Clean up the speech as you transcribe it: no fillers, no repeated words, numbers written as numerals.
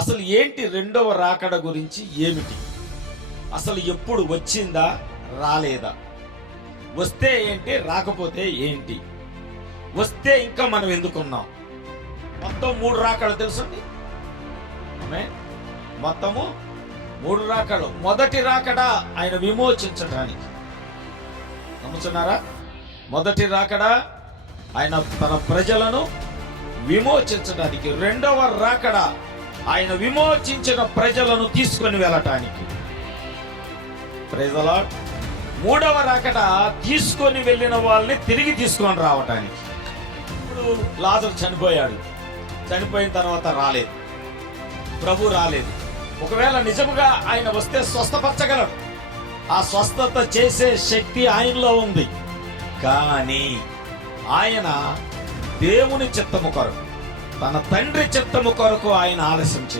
అసలు ఏంటి రెండవ రాకడ గురించి ఏమిటి? అసలు ఎప్పుడు వచ్చిందా రాలేదా? వస్తే ఏంటి, రాకపోతే ఏంటి? వస్తే ఇంకా మనం ఎందుకున్నాం? మొత్తం 3 రాకడలు తెలుసండి. మొత్తము 3 రాకడలు. మొదటి రాకడ ఆయన విమోచించడానికి, నమ్ముతున్నారా? మొదటి రాకడ ఆయన తన ప్రజలను విమోచించడానికి. రెండవ రాకడ ఆయన విమోచించిన ప్రజలను తీసుకొని వెళ్ళటానికి. Praise the Lord. మూడవ రాకడ తీసుకొని వెళ్ళిన వాళ్ళని తిరిగి తీసుకొని రావటానికి. ఇప్పుడు లాజరు చనిపోయాడు, చనిపోయిన తర్వాత రాలేదు, ప్రభు రాలేదు. ఒకవేళ నిజముగా ఆయన వస్తే స్వస్థపరచగలడు, ఆ స్వస్థత చేసే శక్తి ఆయనలో ఉంది. కానీ ఆయన దేవుని చిత్తము కొరకు, తన తండ్రి చిత్తము కొరకు ఆయన ఆలస్యం